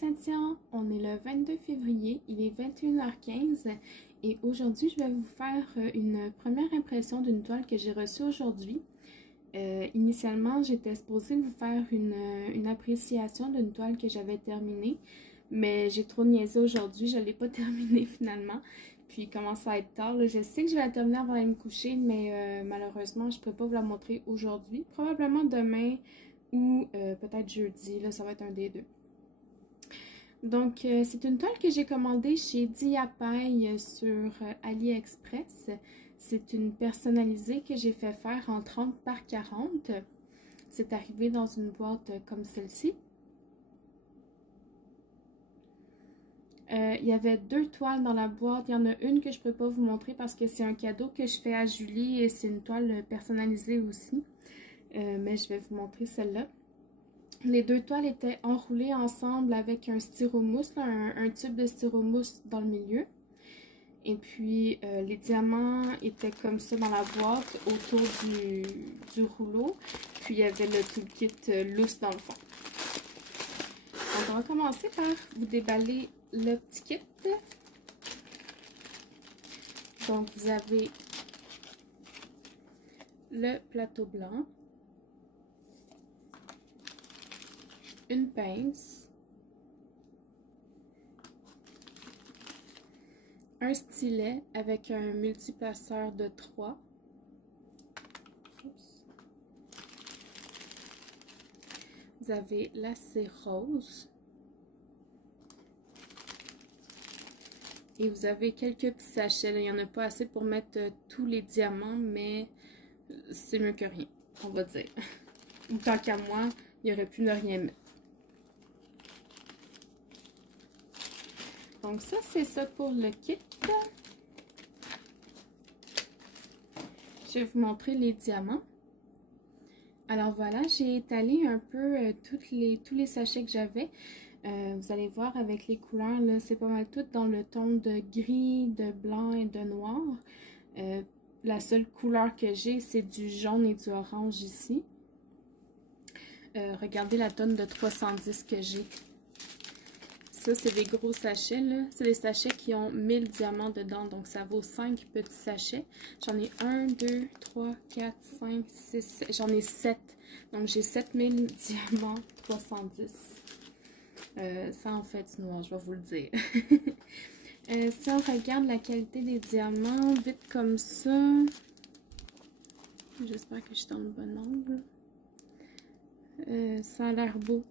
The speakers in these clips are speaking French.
Cynthia, on est le 22 février, il est 21h15 et aujourd'hui je vais vous faire une première impression d'une toile que j'ai reçue aujourd'hui. Initialement j'étais supposée vous faire une appréciation d'une toile que j'avais terminée, mais j'ai trop niaisé aujourd'hui, je ne l'ai pas terminée finalement. Puis il commence à être tard, là. Je sais que je vais la terminer avant d'aller me coucher, mais malheureusement je ne pourrais pas vous la montrer aujourd'hui. Probablement demain ou peut-être jeudi, là, ça va être un des deux. Donc, c'est une toile que j'ai commandée chez Diapaille sur AliExpress. C'est une personnalisée que j'ai fait faire en 30 par 40. C'est arrivé dans une boîte comme celle-ci. Il y avait deux toiles dans la boîte. Il y en a une que je ne peux pas vous montrer parce que c'est un cadeau que je fais à Julie et c'est une toile personnalisée aussi. Mais je vais vous montrer celle-là. Les deux toiles étaient enroulées ensemble avec un styromousse, un tube de styromousse dans le milieu. Et puis les diamants étaient comme ça dans la boîte autour du rouleau. Puis il y avait le toolkit lousse dans le fond. Donc on va commencer par vous déballer le petit kit. Donc vous avez le plateau blanc. Une pince, un stylet avec un multiplaceur de 3, vous avez la cire rose et vous avez quelques petits sachets. Là, il n'y en a pas assez pour mettre tous les diamants, mais c'est mieux que rien, on va dire. Ou tant qu'à moi, il aurait pu ne rien mettre. Donc ça, c'est ça pour le kit. Je vais vous montrer les diamants. Alors voilà, j'ai étalé un peu tous les sachets que j'avais. Vous allez voir avec les couleurs, là, c'est pas mal tout dans le ton de gris, de blanc et de noir. La seule couleur que j'ai, c'est du jaune et du orange ici. Regardez la tonne de 310 que j'ai. Ça, c'est des gros sachets, là. C'est des sachets qui ont 1000 diamants dedans. Donc, ça vaut 5 petits sachets. J'en ai 1, 2, 3, 4, 5, 6, 7. J'en ai 7. Donc, j'ai 7000 diamants, 310. Ça en fait du noir, je vais vous le dire. Si on regarde la qualité des diamants, vite comme ça. J'espère que je suis dans le bon angle. Ça a l'air beau.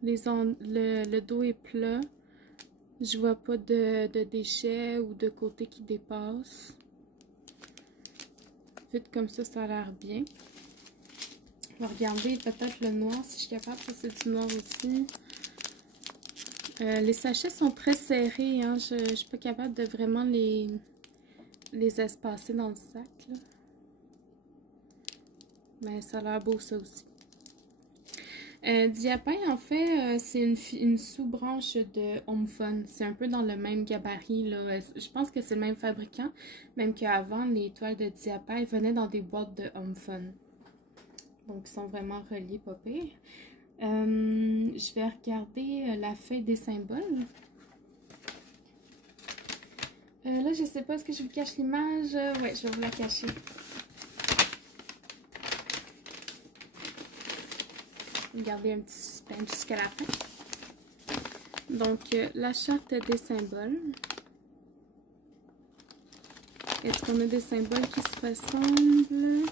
Le dos est plat. Je vois pas de déchets ou de côté qui dépassent. Vite comme ça a l'air bien. On va regarder peut-être le noir si je suis capable. Ça, c'est du noir aussi. Les sachets sont très serrés. Hein. Je suis pas capable de vraiment les espacer dans le sac, là. Mais ça a l'air beau ça aussi. Diapaille, en fait, c'est une sous-branche de HomeFun. C'est un peu dans le même gabarit, là. Je pense que c'est le même fabricant, même qu'avant, les toiles de Diapaille venaient dans des boîtes de HomeFun. Donc, ils sont vraiment reliés, pas pire. Je vais regarder la feuille des symboles. Là, je sais pas, est-ce que je vous cache l'image? Ouais, je vais vous la cacher. Regardez un petit suspense jusqu'à la fin. Donc, la charte des symboles. Est-ce qu'on a des symboles qui se ressemblent?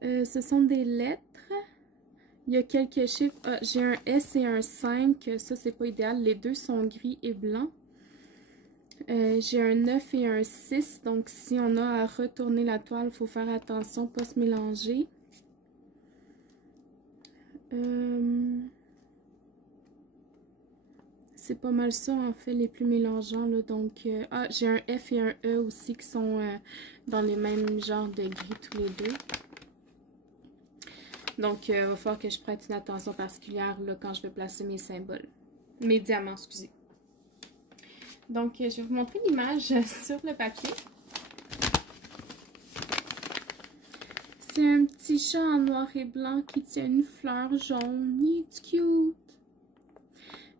Ce sont des lettres. Il y a quelques chiffres. Ah, j'ai un S et un 5. Ça, c'est pas idéal. Les deux sont gris et blancs. J'ai un 9 et un 6, donc si on a à retourner la toile, il faut faire attention, pas se mélanger. C'est pas mal ça en fait les plus mélangeants, là. Donc, j'ai un F et un E aussi qui sont dans les mêmes genres de gris tous les deux. Donc, il va falloir que je prête une attention particulière là, quand je vais placer mes symboles. Mes diamants, excusez. Donc, je vais vous montrer l'image sur le papier. C'est un petit chat en noir et blanc qui tient une fleur jaune. Il est cute!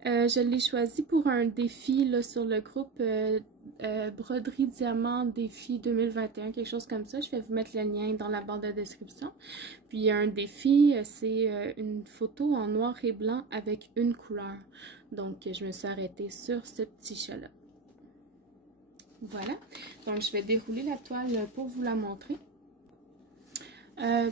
Je l'ai choisi pour un défi là, sur le groupe Broderie Diamant Défi 2021, quelque chose comme ça. Je vais vous mettre le lien dans la barre de description. Puis un défi, c'est une photo en noir et blanc avec une couleur. Donc je me suis arrêtée sur ce petit chat-là. Voilà. Donc je vais dérouler la toile pour vous la montrer.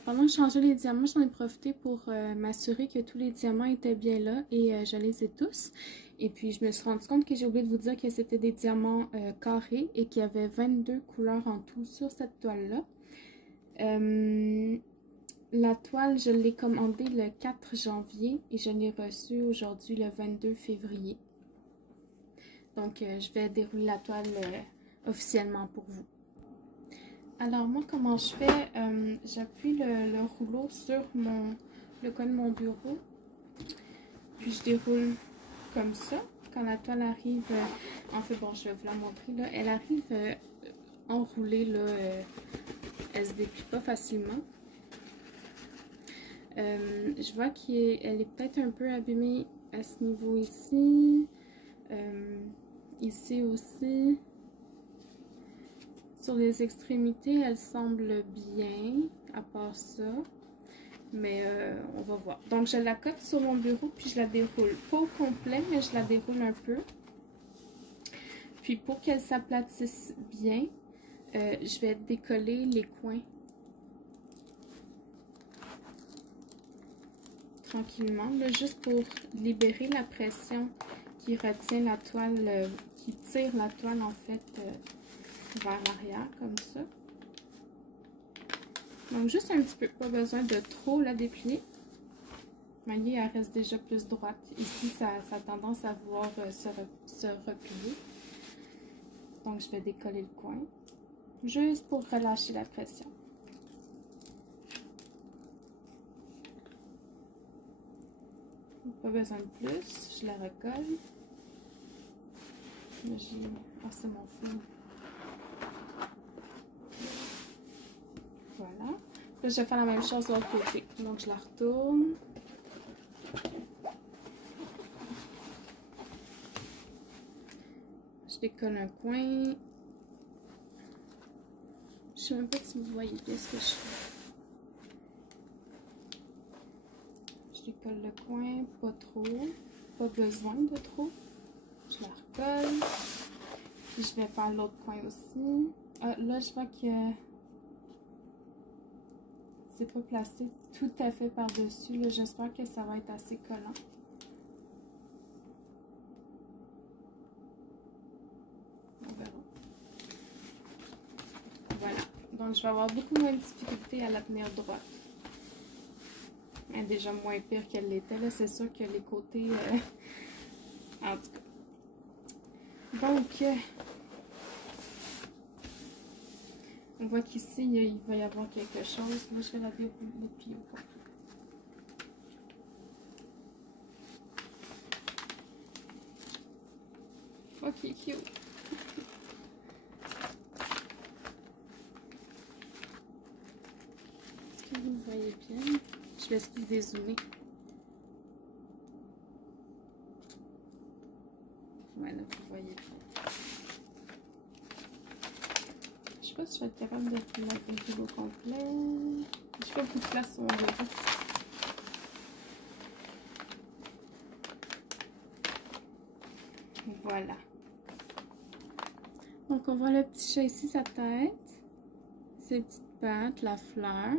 Pendant que je changeais les diamants, j'en ai profité pour m'assurer que tous les diamants étaient bien là et je les ai tous. Et puis je me suis rendu compte que j'ai oublié de vous dire que c'était des diamants carrés et qu'il y avait 22 couleurs en tout sur cette toile-là. La toile, je l'ai commandée le 4 janvier et je l'ai reçue aujourd'hui le 22 février. Donc je vais dérouler la toile officiellement pour vous. Alors moi, comment je fais, j'appuie le rouleau sur le coin de mon bureau, puis je déroule comme ça. Quand la toile arrive, en fait bon, je vais vous la montrer là, elle arrive enroulée là, elle se déplie pas facilement. Je vois qu'elle est peut-être un peu abîmée à ce niveau ici, ici aussi. Sur les extrémités, elle semble bien, à part ça. Mais on va voir. Donc, je la cote sur mon bureau, puis je la déroule. Pas au complet, mais je la déroule un peu. Puis, pour qu'elle s'aplatisse bien, je vais décoller les coins. Tranquillement, là, juste pour libérer la pression qui retient la toile, qui tire la toile, en fait, vers l'arrière, comme ça. Donc, juste un petit peu, pas besoin de trop la déplier. Vous voyez, elle reste déjà plus droite. Ici, ça a tendance à vouloir se replier. Donc, je vais décoller le coin, juste pour relâcher la pression. Pas besoin de plus, je la recolle. Là, j'ai passé mon fil. Voilà. Là, je vais faire la même chose de l'autre côté. Donc, je la retourne. Je décolle un coin. Je sais même pas si vous voyez bien ce que je fais. Je décolle le coin, pas trop. Pas besoin de trop. Je la recolle. Puis, je vais faire l'autre coin aussi. Ah, là, je vois que c'est pas placé tout à fait par-dessus. J'espère que ça va être assez collant. On verra. Voilà. Donc, je vais avoir beaucoup moins de difficulté à la tenir droite. Elle est déjà moins pire qu'elle l'était. Là, c'est sûr que les côtés... en tout cas. Donc... on voit qu'ici, il va y avoir quelque chose. Là, je vais la dérouler puis au complet. Ok, cute. Est-ce que vous voyez bien? Je vais essayer de dézoomer. Voilà, vous voyez bien. Je sais pas si je vais être capable de la dérouler au complet. Je fais beaucoup de place sur mon bureau. Voilà. Donc, on voit le petit chat ici, sa tête, ses petites pattes, la fleur.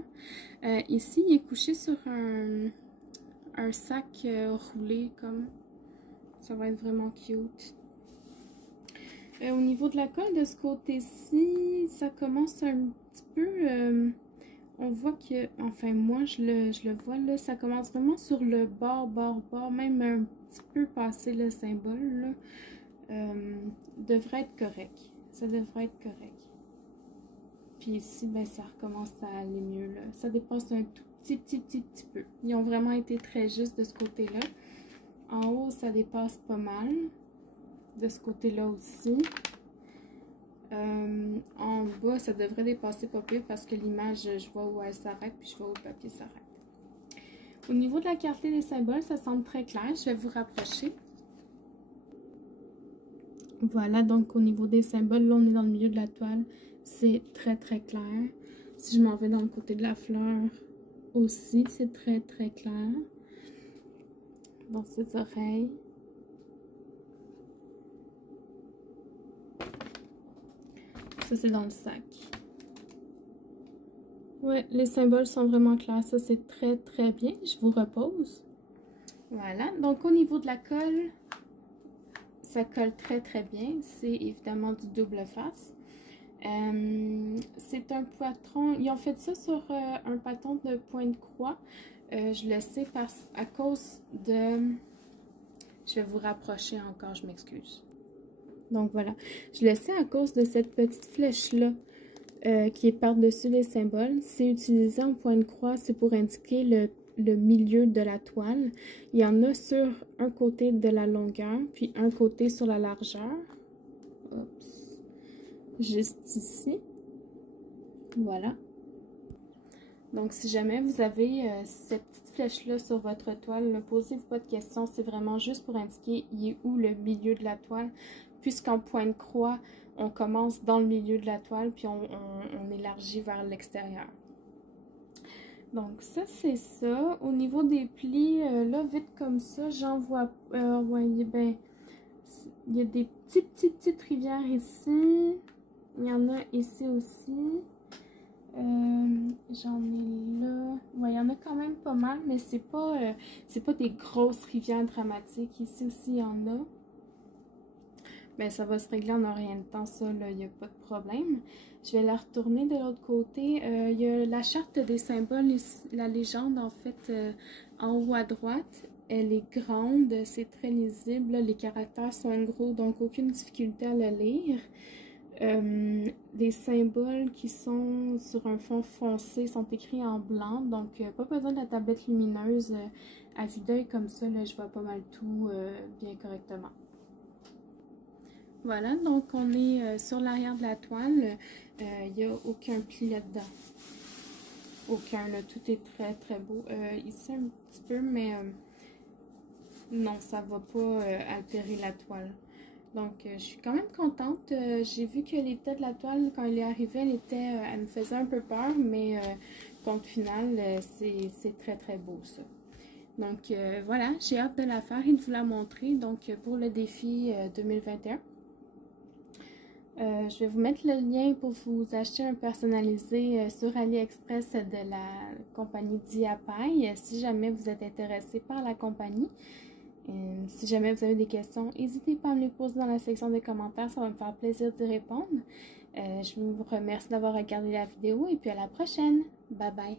Ici, il est couché sur un sac roulé, comme ça va être vraiment cute. Au niveau de la colle, de ce côté-ci, ça commence un petit peu... on voit que, enfin moi je le vois là, ça commence vraiment sur le bord, même un petit peu passé le symbole là. Devrait être correct. Ça devrait être correct. Puis ici, ben ça recommence à aller mieux là. Ça dépasse un tout petit peu. Ils ont vraiment été très justes de ce côté-là. En haut, ça dépasse pas mal. De ce côté-là aussi. En bas, ça devrait dépasser pas pire parce que l'image, je vois où elle s'arrête, puis je vois où le papier s'arrête. Au niveau de la clarté des symboles, ça semble très clair. Je vais vous rapprocher. Voilà, donc au niveau des symboles, là, on est dans le milieu de la toile. C'est très, très clair. Si je m'en vais dans le côté de la fleur aussi, c'est très, très clair. Dans ses oreilles. Ça, c'est dans le sac. Ouais, les symboles sont vraiment clairs. Ça, c'est très, très bien. Je vous repose. Voilà. Donc, au niveau de la colle, ça colle très, très bien. C'est évidemment du double face. C'est un patron. Ils ont fait ça sur un patron de point de croix. Je le sais à cause de... Je vais vous rapprocher encore, je m'excuse. Donc, voilà. Je le sais à cause de cette petite flèche-là. Qui est par-dessus les symboles. C'est utilisé en point de croix, c'est pour indiquer le milieu de la toile. Il y en a sur un côté de la longueur, puis un côté sur la largeur. Oups. Juste ici. Voilà. Donc, si jamais vous avez cette petite flèche-là sur votre toile, ne posez-vous pas de questions. C'est vraiment juste pour indiquer il est où le milieu de la toile. Puisqu'en point de croix, on commence dans le milieu de la toile, puis on élargit vers l'extérieur. Donc ça, c'est ça. Au niveau des plis, là, vite comme ça, j'en vois... voyez, ben, il y a des petites rivières ici. Il y en a ici aussi. J'en ai là. Ouais, il y en a quand même pas mal, mais c'est pas des grosses rivières dramatiques. Ici aussi, il y en a. Ben, ça va se régler en un rien de temps, ça, là, il n'y a pas de problème. Je vais la retourner de l'autre côté. Il y a la charte des symboles, la légende, en fait, en haut à droite. Elle est grande, c'est très lisible. Là, les caractères sont gros, donc aucune difficulté à le lire. Les symboles qui sont sur un fond foncé sont écrits en blanc, donc pas besoin de la tablette lumineuse. À vue d'œil comme ça, là, je vois pas mal tout bien correctement. Voilà, donc on est sur l'arrière de la toile. Il n'y a aucun pli là-dedans. Aucun, là, tout est très très beau. Ici un petit peu, mais non, ça va pas altérer la toile. Donc je suis quand même contente. J'ai vu que l'état de la toile, quand elle est arrivée, elle me faisait un peu peur, mais compte final, c'est très très beau ça. Donc voilà, j'ai hâte de la faire et de vous la montrer. Donc pour le défi 2021. Je vais vous mettre le lien pour vous acheter un personnalisé sur AliExpress de la compagnie Diapaille, si jamais vous êtes intéressé par la compagnie. Si jamais vous avez des questions, n'hésitez pas à me les poser dans la section des commentaires, ça va me faire plaisir d'y répondre. Je vous remercie d'avoir regardé la vidéo et puis à la prochaine. Bye bye!